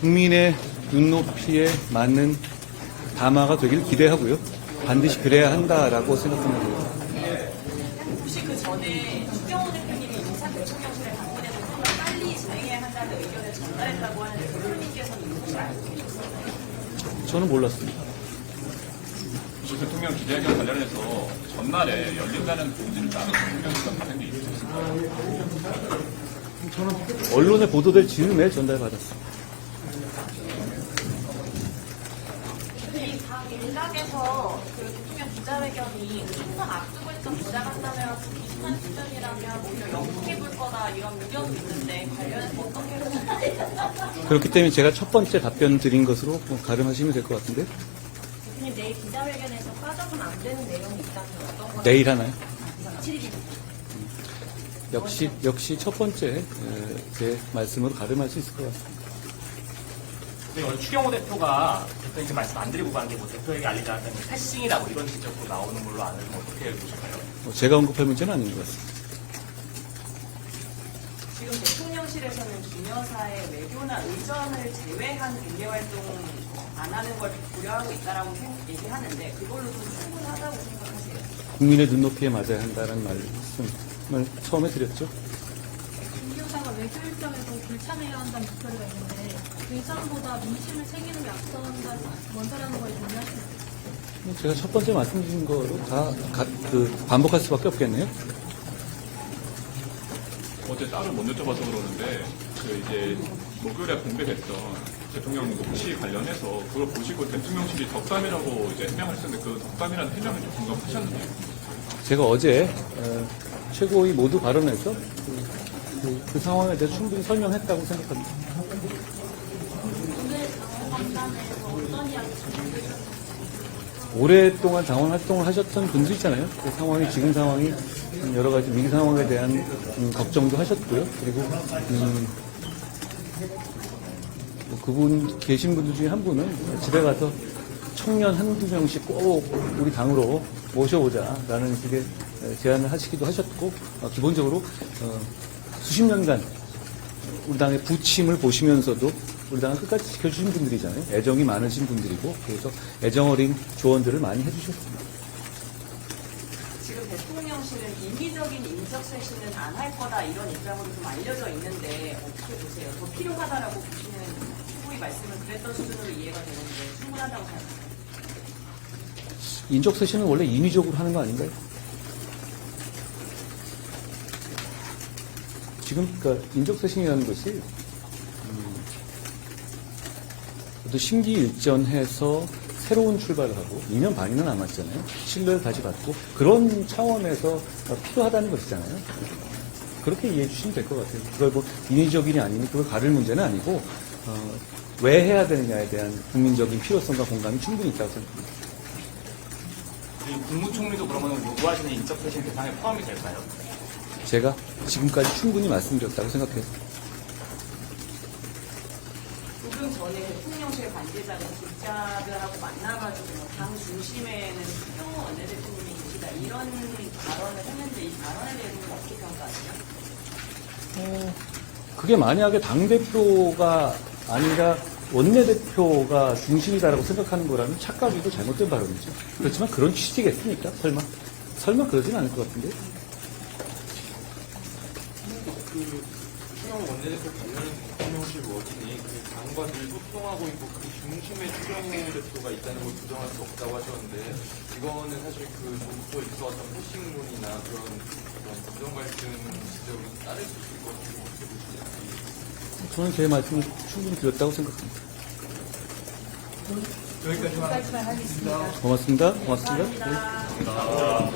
국민의 눈높이에 맞는 담화가 되길 기대하고요. 반드시 그래야 한다라고 생각합니다. 혹시 그 전에 추경호 대표님이 인사 대통령실에 방문해서 좀 빨리 진행해야 한다는 의견을 전달했다고 하는데 대표님께서는 혹시 알고 계셨나요? 저는 몰랐습니다. 대통령 기자회견 관련해서 전날에 열린다는 공지를 따로 대통령실과 받은 게 있었습니다. 저는 언론에 보도될 즈음에 전달받았습니다. 이 당 일각에서 그 대통령 기자회견이 총선 앞두고 있던 기자간담회와 비슷한 수준이라면 오히려 역풍해볼 거다 이런 의견도 있는데 관련해서 어떻게 보시나요? 그렇기 때문에 제가 첫 번째 답변 드린 것으로 가름하시면 될 것 같은데. 대표님 내일 기자회견에서 빠져선 안 되는 내용이 있다면 어떤 거? 내일 하나요? 7일이 역시 첫 번째 제 말씀으로 가름할 수 있을 것 같습니다. 네, 오늘 추경호 대표가 대표님께 말씀 안 드리고 간 게 뭐 대표에게 알리지 않았다는 패싱이다 뭐 이런 지적도 나오는 걸로 아는 어떻게 보실까요? 제가 언급할 문제는 아닌 것 같습니다. 지금 대통령실에서는 김 여사의 외교나 의전을 제외한 공개 활동 안 하는 걸 고려하고 있다라고 얘기하는데 그걸로도 충분하다고 생각하세요? 국민의 눈높이에 맞아야 한다는 말씀을 처음에 드렸죠. 김 여사가 외교 일정에서 불참해야 한다는 목소리가 있는데 의전보다 민심을 챙기는 게 먼저라는 걸 동의하시나요? 제가 첫 번째 말씀드린 거로 반복할 수밖에 없겠네요. 어제 따로 못 여쭤봐서 그러는데 그 이제 목요일에 공개됐던 대통령 녹취 관련해서 그걸 보시고 대통령실이 덕담이라고 이제 해명을 했었는데 그 덕담이라는 해명을 좀 공감하셨나요? 제가 어제 최고위 모두 발언해서 그 상황에 대해서 충분히 설명했다고 생각합니다. 오랫동안 당원 활동을 하셨던 분들 있잖아요. 그 상황이 지금 상황이 여러 가지 위기 상황에 대한 걱정도 하셨고요. 그리고 뭐 그분 계신 분들 중에 한 분은 집에 가서 청년 한두 명씩 꼭 우리 당으로 모셔오자라는 식의 제안을 하시기도 하셨고 기본적으로 수십 년간 우리 당의 부침을 보시면서도 우리 당을 끝까지 지켜주신 분들이잖아요. 애정이 많으신 분들이고 그래서 애정 어린 조언들을 많이 해주셨습니다. 지금 대통령실은 인위적인 인적 쇄신은 안 할 거다 이런 입장으로 좀 알려져 있는데 어떻게 보세요? 더 필요하다라고 보시는 후보의 말씀은 그랬던 수준으로 이해가 되는데 충분하다고 생각하세요? 인적 쇄신은 원래 인위적으로 하는 거 아닌가요? 지금 그러니까 인적 쇄신이라는 것이 심기일전해서 새로운 출발을 하고 2년 반이나 남았잖아요. 신뢰를 다시 받고 그런 차원에서 필요하다는 것이잖아요. 그렇게 이해해 주시면 될 것 같아요. 그걸 뭐 인위적이냐 아니면 그걸 가를 문제는 아니고 왜 해야 되느냐에 대한 국민적인 필요성과 공감이 충분히 있다고 생각합니다. 국무총리도 그러면 요구하시는 인적 쇄신 대상에 포함이 될까요? 제가 지금까지 충분히 말씀드렸다고 생각해요. 조금 전에 대통령실 관계자가 기자들하고 만나가지고 당 중심에는 추경호 원내대표님이 계시다 이런 발언을 했는데 이 발언에 대해서는 어떻게 평가하세요? 그게 만약에 당대표가 아니라 원내대표가 중심이다라고 생각하는 거라면 착각이고 잘못된 발언이죠. 그렇지만 그런 취지겠습니까? 설마 그러진 않을 것 같은데. 추경호 원내대표 관련해서 대통령실 워딩이 당과 늘 소통하고 있고 그 중심에 추경호 대표가 있다는 걸 부정할 수 없다고 하셨는데 이거는 사실 그 전부터 있어왔던 패싱론이나 그런 부정 갈등 지적이 따를 수 있을 것 같아요. 어떻게 보시나요? 저는 제 말씀을 충분히 드렸다고 생각합니다. 여기까지만 하겠습니다. 고맙습니다. 감사합니다.